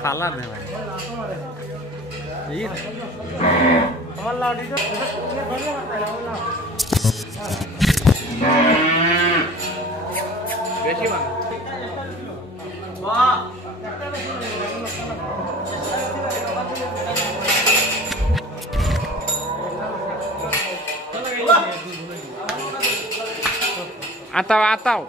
Salah nih, Bang. Iya. Allah di situ. Gasi, Bang. Wah. Atau.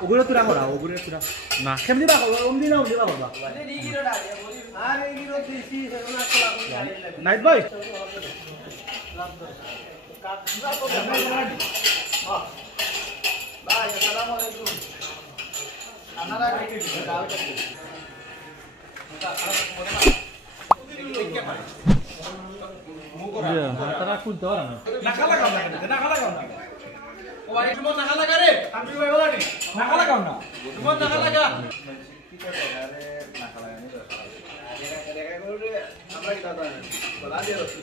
Ogure tura kora, ogure tura. Nah, kemdi ba kora, umdi na kora. Night boy. Assalamualaikum. Iya, antara aku dorang. Nakala kau nak. Kemarin cuma nakala kare, ambil bola nih. Nakala kau nak. Cuma nakala kah? Apa kita tahu? Bola dia roti.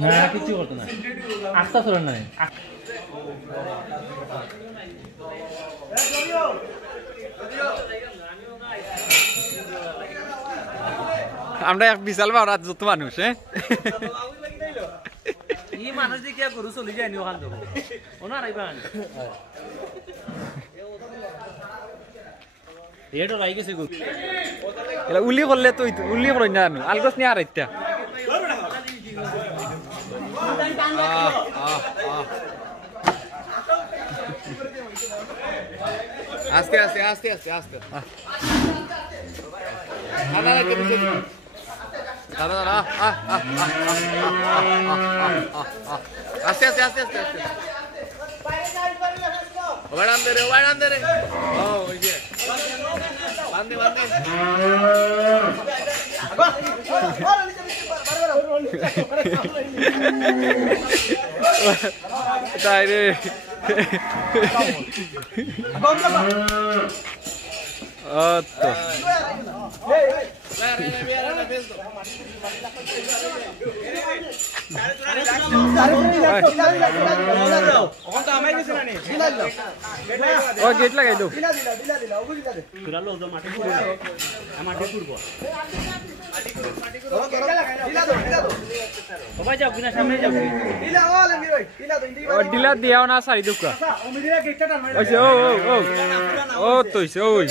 Nah, কিছু করতে না। আস্তা সরে না। আমরা এক বিশাল বড় যত মানুষ হ্যাঁ এই মানুষ যে কি করু চলে যায় নি ওখান দেবো ওনার আইবান এটো রাই গেছে গো এলা উলি করলে তো উলি করই না আলগস নি আর ইত্যা আস্তে না কে দিছে দাদা আস্তে ওয়াড়ান দে রে ও ওই যে বান্দে তাই রে Otto. Oh, gate lagai do. Dila. Kuralo do mati purbo. Mati purbo. Dila do. Baba jao kina samne jao. Dila wala mi bhai. Dila do. Oh, dila diao na sari dukka. O mi dila gate ta tan mai. Oh, toise oi.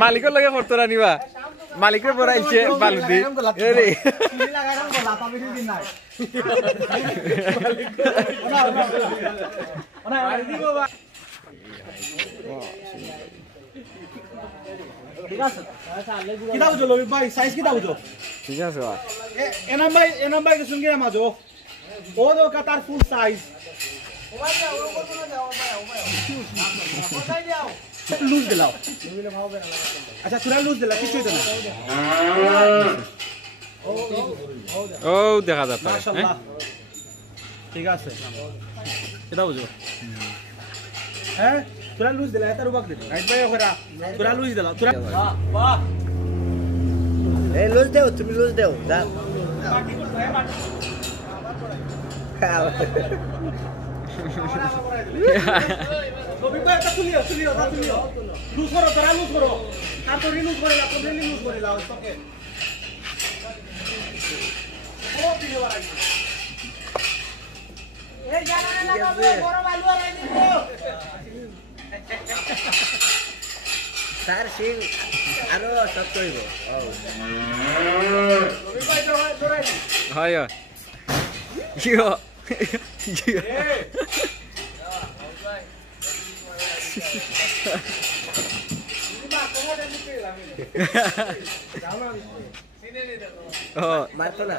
মালিকের লগে খরতরা নিবা মালিকের পর আইছে বালুদি রে কিটা বুঝো lobby ভাই সাইজ কিটা বুঝো ঠিক আছে এনাম ভাই শুন গিয়ে মাঝো ও দো কাতার ফুল সাইজ লুজ দিলাও আচ্ছা থোড়া লুজ দিলা কিছুই তো না ও দেখা যাচ্ছে মাশাআল্লাহ ঠিক আছে কিটা বুঝো হ্যাঁ থোড়া লুজ দিলা এটা রুবাক দিলা রাইট ভাই ওরা থোড়া লুজ দিলা থোড়া বাহ বাহ এই লুজ দেও তুমি লুজ দেও দা বাকি করতে হয় বাকি লবি ভাই এটা তুলিও লুজ করো তারা লুজ করো আর তো রিলুজ করে না তুমি রিলুজ করে লাও ওকে ও দিলে বাড়াই এই জানা না লাগাবে বড় বালু আলাই দিব স্যার সিং আরো সব কইব লবি ভাই দৌড়াই হয় জিও মারতো না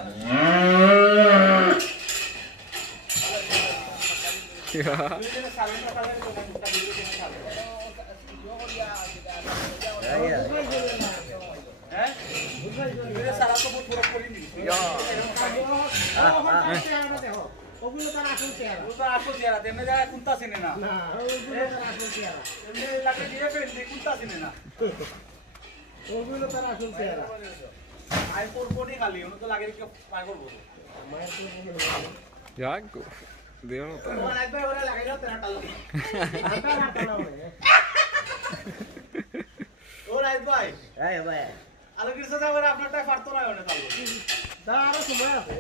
আপনারটা পারতো না আরো সময় আছে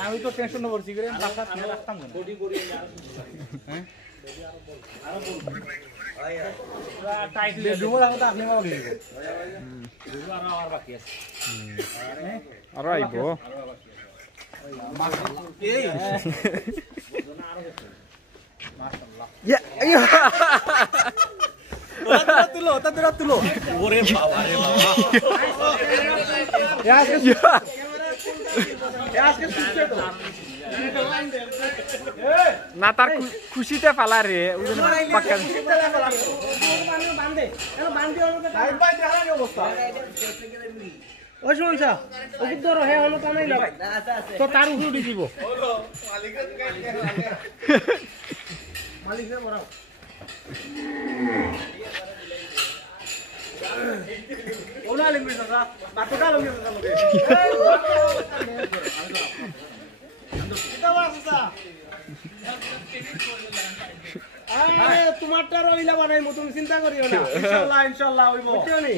আমি তো টেনশন করছি করে রাখতাম আর আইব তুলো ওরে বাবা রে বাবা না তার খুশিতে ফালা রে পাক্কা ও শুনুন স্যার ওকে ধরো হ্যাঁ হলো তা নাই তো তার উপর উঠে দিব মালিকরে বড়াও ওনা লিখবি না বাটুটা লগে লগে আরে তোমারটা রইলা বানাইমু তুমি চিন্তা করিও না ইনশাআল্লাহ ইনশাআল্লাহ হইব বুঝছো নি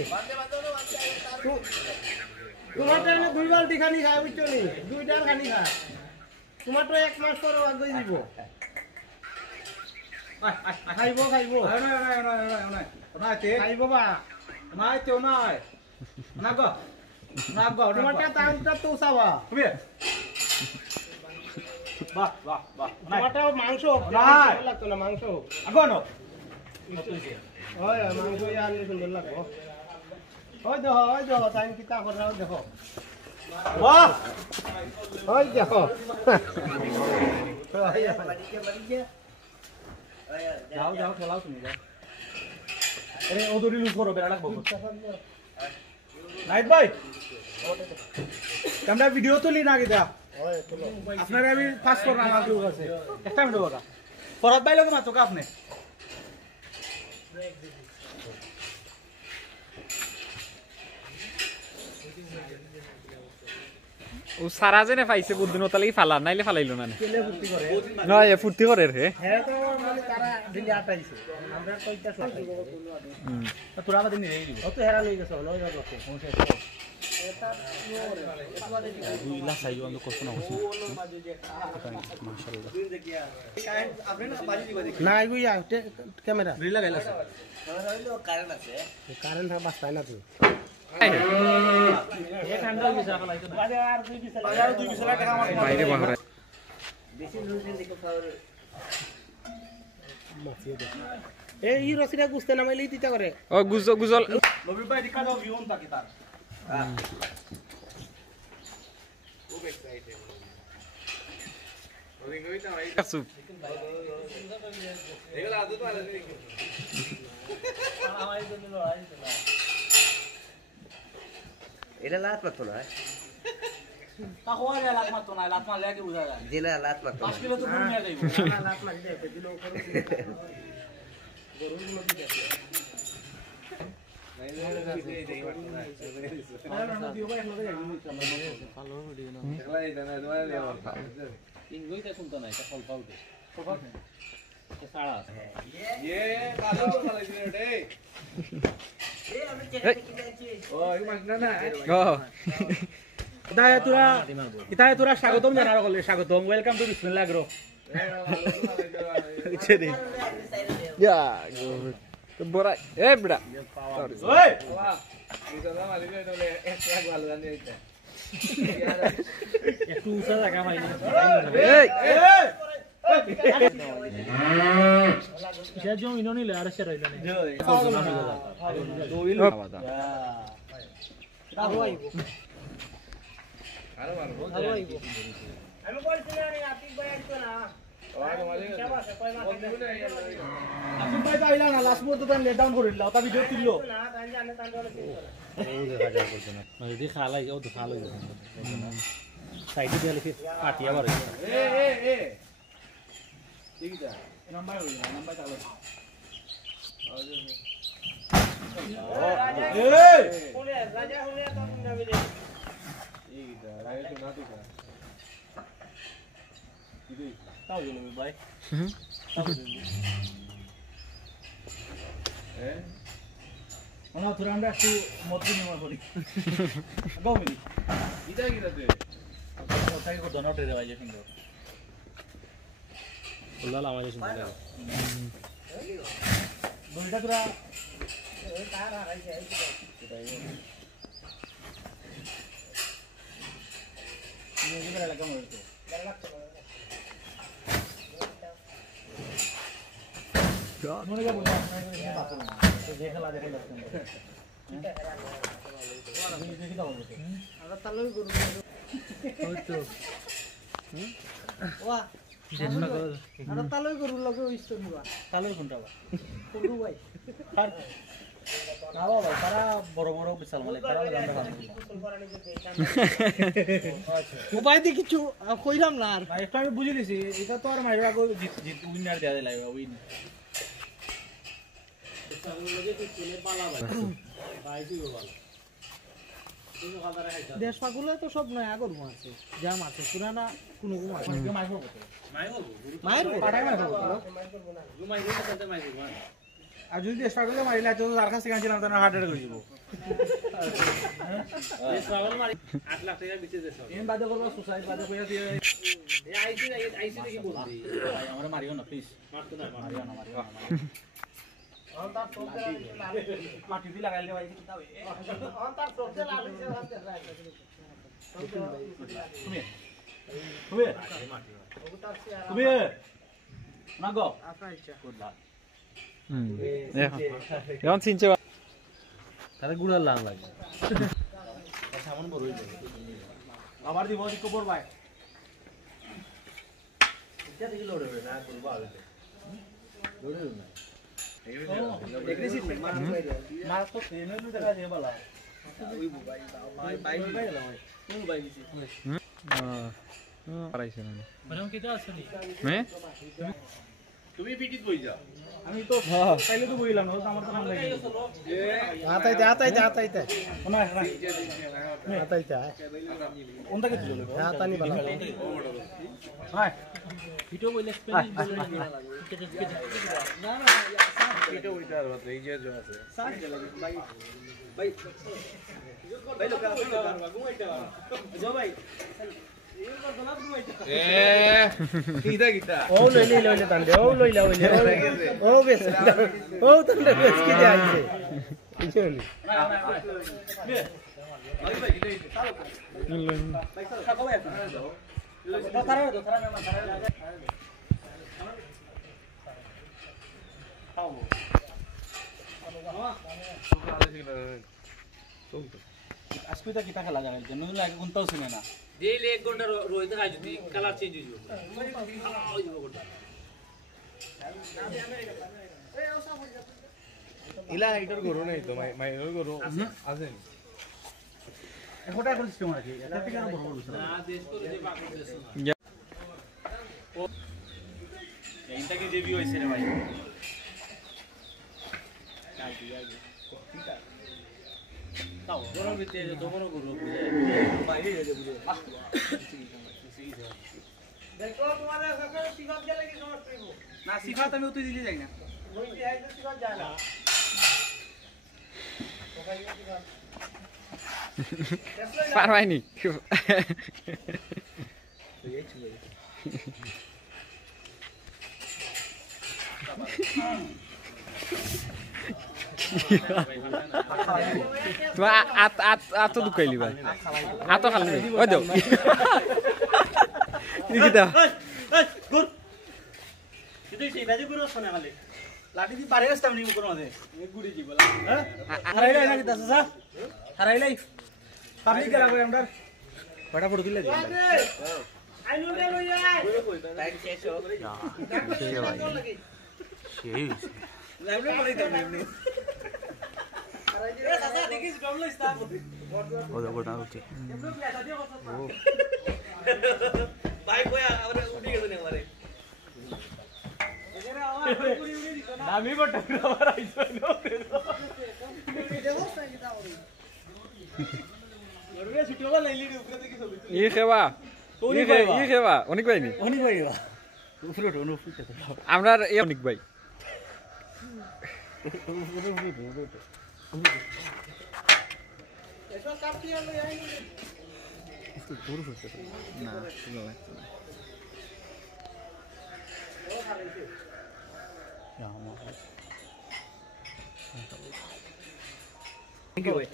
তোমারটা এনে দুই বালতি খানি খায় বুঝছো নি দুইটার খানি খায় তোমারটা এক মাস পর আগে দিব খাইবো খাইবো খাইবো বা নাই তেও নাই না গো না গো তোমারটা তাউটা তো সাবা বাহ বাহ বাহ তোমারটা মাংস নাই লাগতো না মাংস আগো নো ওই মাংস আনলে সুন্দর লাগবো ওই দেখো টাইম কিতা করে দেখো বাহ ওই দেখো যাও যাও খেলাও তুমি যাও আরে ওদরি লুজ করো বেড়া লাগবো নাইট ভাই তোমরা ভিডিও তুলি না কি দা আপনারা আমি পাস করব আমার লোক আছে একটা মিনিট বাবা ফরাদ ভাই লোক মাত্র আপনি ও সারা জেনে পাইছে বুদ্ধি নতালি ফালা নাইলে ফালাইলো না কেলে ফুর্তি করে নয় ফুর্তি করে রে হ্যাঁ তো মানে তারা দিলে আটাইছে আমরা কইতা চাই তোরা আমাদের নিয়ে দিব ও তো হেরা লই গেছে লই যাবো এটা দুই লাখ আইও আমি কষ্ট না হইছে মাশাআল্লাহ না আইগুয়া ক্যামেরা রিল লাগাইলাছে কারেন্ট আছে কারেন্ট হা বাস তাই না তুই এ ঠান্ডা হয়ে গেছে এখন আইতো বাজে আর দুই বিছলা টাকা আমার বাইরে বাহরা বেশি লুজ দেখো পাওয়ার এই রসিটা গুছতে নামাইলেই দিতে করে ও গুজল নবী ভাই দেখা দাও ভিউন তাকে তার ও বেক সাইডে নবী কইতা ভাই চুপ এগুলা আদত ভালো নেই আমাই জন্য লড়াই না এটা লাত মারতো না তাহলে লাত মারতো না লাত মারলে কি বুঝা যায় দিনা লাত মারতো 5 কিলো তো গরু নিয়ে যাইবো না লাত মারলে দিলে দিলো করে গরু গুলো দিতে তোরা স্বাগতম জানার করলে স্বাগতম ওয়েলকাম টু বিসমিল্লাহ গ্রো ইয়া বড় এ বড়া ওই একটু উঁচা জায়গা পাইনি এই সে জমি নিলে আর সে রইল না আমি বলছিলাম আতিক ভাই আসতো না আতিক ভাই তো আইলা না লাস্ট পর্যন্ত তাই লেট ডাউন করে দিলা ওটা ভিডিও তুললো না তাই জানে তাই বলে যদি খালাই ও তো খালাই সাইডে দিলে ফির কাটিয়া বারে ঠিক আছে নাম্বার হই না নাম্বার চালো এই কোনে রাজা হলে তো তুমি যাবে ঠিক আছে রাজা তো না ঠিক আছে তাও জন্য ভাই তোরা আমরা একটু মধ্যে নেওয়া করি গৌমিনি ইটা কি রাতে ওটাকে কত নটে রে ভাই সুন্দর ফুললা লামাইলে সুন্দর দুইটা তোরা তার হারাইছে এটাই নিয়ে গেলে লাগা মরতো লাগছে মনে যাবো না দেখে লাগে লাগছে দেখি দাও আমরা তালই করব হয়তো ওয়া আমরা তালই করব লগে ইষ্ট নিবা তালই কোনটা বা কোনটা ভাই আর না বাবা তারা বড় বড় বিশাল মানে তারা আমরা উপায় দি কিছু কইরাম না আর ভাই একটু আমি বুঝি দিছি এটা তো আর মাইরা গো জিত উইনার দেয়া দিলাই উইন দেশ পাগুলো তো সব নয় আগর আছে জাম আছে পুরানা কোন কোন আছে মায়ের আর যদি দেশ পাগুলো মারিলে তো আর কাছে কাঁচিলাম তো হার্ট অ্যাটাক হয়ে যাব দেশ পাগল মারি 8 লাখ টাকা বেচে দেশ এম বাদে করব সুসাইড বাদে কইয়া দিয়ে আইসি দেখি বলছি আমরা মারিও না প্লিজ মারতে না মারিও না তার সবতে মাটি দি লাগাইলে ভাই কি তাও তার সবতে লাগাইছে তুমি না গো আচ্ছা ইচ্ছা করলা এখন চিনছে তারে গুড়ার লাল লাগে সামান বড় হই যাবে আবার দিব দিকো বড় ভাই এটা দেখি লোড হবে না করব আগে লোড হবে না এগ্রেসিভ মার তো ট্রেনের মধ্যে দেখা যায় বলা ওই ভাই ভাই ভাই ভাই কোন ভাই দিছি পারাইছে না মানে কিটা আছে নি মে তুমি পিটিত বই যা আমি তো পাইলে তো বইলাম না আমার তো নাম লাগে আতাইতে না না আতাইতে কোনটা কে দিল আতানি বালা হাই ভিডিও বইলে স্পেলিশ বলে না না না এটা ওইটা আর এই যে আছে সাজ লাগে ভাই ভাই ভাই লোক ঘুমাইতে যো ভাই ও লইলে তান্ডে ও লইলা ও বেশ ও তান্ডে বেশ কি যাইছে বুঝলি আজকে কিটা খেলা যায় নতুন লাগে কোনটাও শুনে না ডেইলি 1 ঘন্টা রইতে হয় যদি কালার চেঞ্জ হয়ে যাবে ইলা এটার গরু নাই তো মাইর গরু আছে এটা কোন সিস্টেম আছে এটা থেকে আরো বড় বড় না দেশ করে যে বাকি দেশ এইটা কি দেবি হইছে রে ভাই তাও বড় ভিতরে তো বড় গরু ভাই এই যে বুঝে দেখো তোমাদের কাছে সিগারেট গেলে কি সমস্যা হইব না সিফাত আমি উঠে দিলে যাই না ওই যে আইতে সিগারেট যায় না পারবাইনি তোমার আত দুকাইলি ভাই আত খালি ওই দাও দেখি দাও গুড কিন্তু সেই বাজি গুরু শোনা খালি লাঠি দি পারে আসতাম নি উপর মাঝে গুড়ি কি বলা হ্যাঁ হারাইলাই নাকি দাস স্যার হারাইলাই পাবলিক করা করে আমরা ফটাফট দিলে দিই আইনু রে লই আয় টাইম শেষ হলো সেই ভাই সেই লাইভে বলেই দাও এমনি এ দাদা দেখিস ডবল স্টার ও দেখো না উঠে ভাই কই আমরা উঠি গেছে না আমারে আমি বটা আবার আইছো না ওরে ছুটিও লাইলি রে উপরে দেখি ছবি ই খেবা অনেক ভাই নি অনেক ভাই উপরে উঠে আমরা অনেক ভাই এসো কাপটি লই আই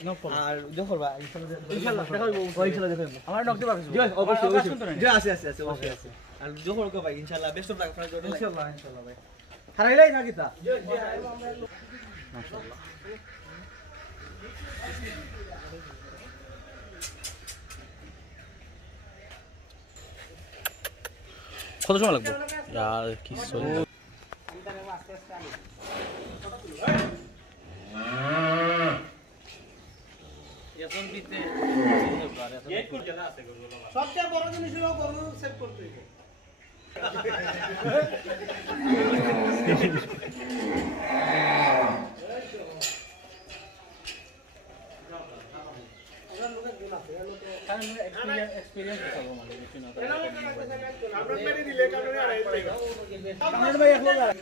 না আর দেখো ভাই ইনশাআল্লাহ দেখাবো ইনশাআল্লাহ দেখাবো আমার নকতে পারছো অবশ্যই অবশ্যই জি আছে অবশ্যই আছে আর দেখো কো ভাই ইনশাআল্লাহ বেস্ট অফ লাক আপনার জন্য ইনশাআল্লাহ ভাই হারাইলাই না কিতা মাশাআল্লাহ কত সময় লাগবে यार কি সরি এখন দিতে সবচেয়ে বড় জিনিস হলো গরু সেভ করতে হইব এক্সপেরিয়েন্স আছে আমাদের কিছু না আমরা মেরে দিলে কারণে আড়াই টাকা কামরান ভাই একলো দাঁড়া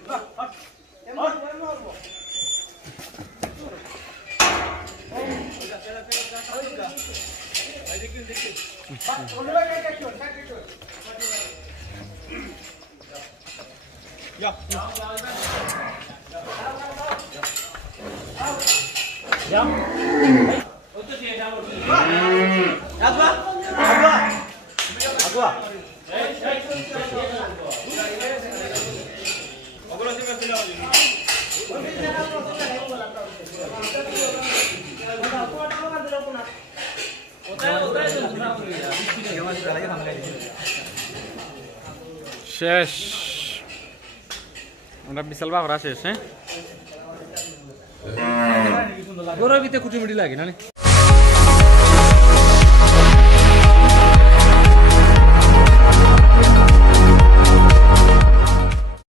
শেষ আমরা বিশাল বাবরা শেষ হ্যাঁ গরুর ভিতরে কুটিমুটি লাগে না